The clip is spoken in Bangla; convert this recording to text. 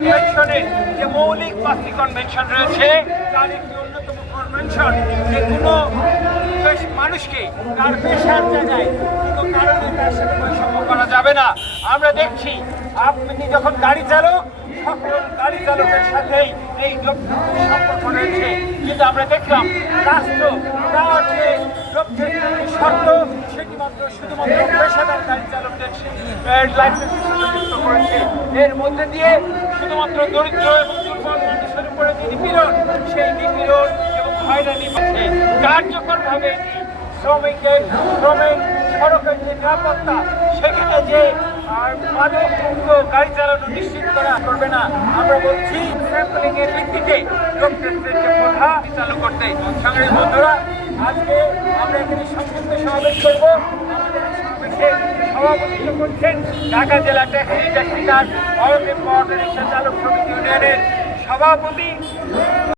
কনভেনশনের যে মৌলিক পাঁচটি কনভেনশন রয়েছে, তার একটি অন্যতম কনভেনশন যে কোনো মানুষকে তার পেশার জায়গায় কোনো কারণে তার সাথে বৈষম্য করা যাবে না। আমরা দেখছি, আপনি যখন গাড়ি চালক, সকল গাড়ি চালকের সাথেই এই সম্পর্ক রয়েছে। কিন্তু আমরা দেখলাম, রাষ্ট্র তার যে যে শর্ত, সেটি মাত্র শুধুমাত্র পেশাদার গাড়ি চালকদের লাইসেন্স করেছে এর মধ্যে দিয়ে শুধুমাত্র দরিদ্র এবং দুর্বল মানুষের উপরে যে নিপীড়ন, সেই নিপীড়ন এবং হয়রানি হচ্ছে। কার্যকরভাবে শ্রমিকের শ্রমিক সড়কের যে নিরাপত্তা, সেখানে যে, আর মাদক মুক্ত চালানো নিশ্চিত করা করবে না। আমরা বলছি স্যাম্পলিং ভিত্তিতে রোগ টেস্টের চালু করতে। আমরা এখানে সংক্ষিপ্ত সমাবেশ করব। আমাদের সমাবেশে সভাপতিত্ব করছেন ঢাকা জেলা taxi taxi card auto rickshaw চালক সমিতি ইউনিয়নের সভাপতি।